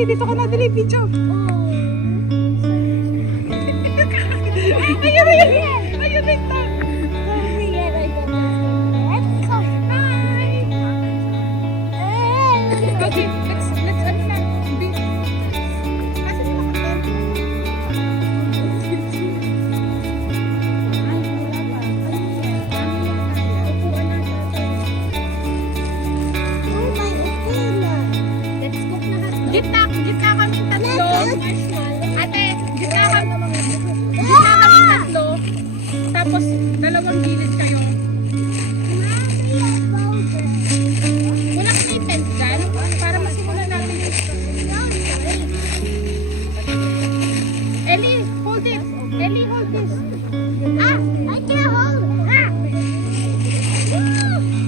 Dali, dito ka na. Dali, video. Ayun, ayun. Ayun, ito. Okay, let's ano na. Kasi gitna kami tatlo. Ate, gitna kami tatlo. Tapos, dalawang gilid kayo. Walang statement dyan para masimulan natin yung Ellie, hold it. Ellie, hold this. Ah! I can't hold. Ah!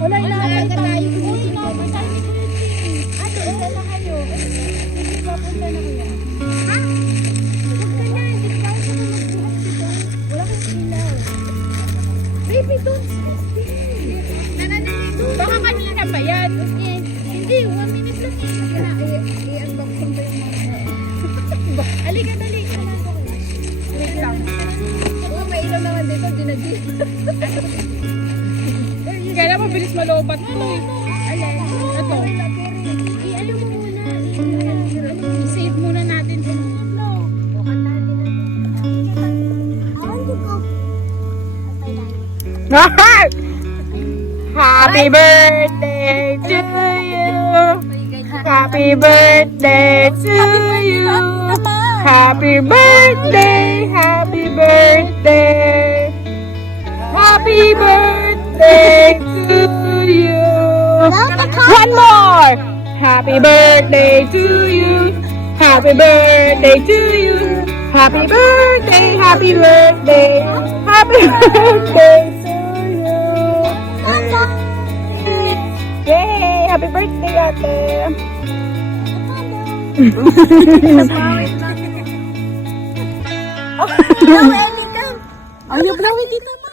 Wala, inaabay tayo. Uy, inaabay tayo. Ate, isa na kayo. Hindi pa punta na kuya. Ha? Huwag ka na. Hindi pa ako magbuhat dito. Wala kang ilaw. Baby, don't baka kanina pa yan. Hindi, 1 minute lang yan. I-unboxing ko yung mga. Halika, dali. Wait lang. Oo, may ilaw naman dito. Dinagin. Kaya mabilis malobat to. Alin? Ito. I-ano mo muna. I-save muna natin. Happy birthday to you. Happy birthday to you. Happy birthday, happy birthday. Happy birthday to you. One more. Happy birthday to you. Happy birthday to you. Happy birthday, happy birthday. Happy birthday to you. Yay! Happy birthday, ate! Ayaw, blawin dito na.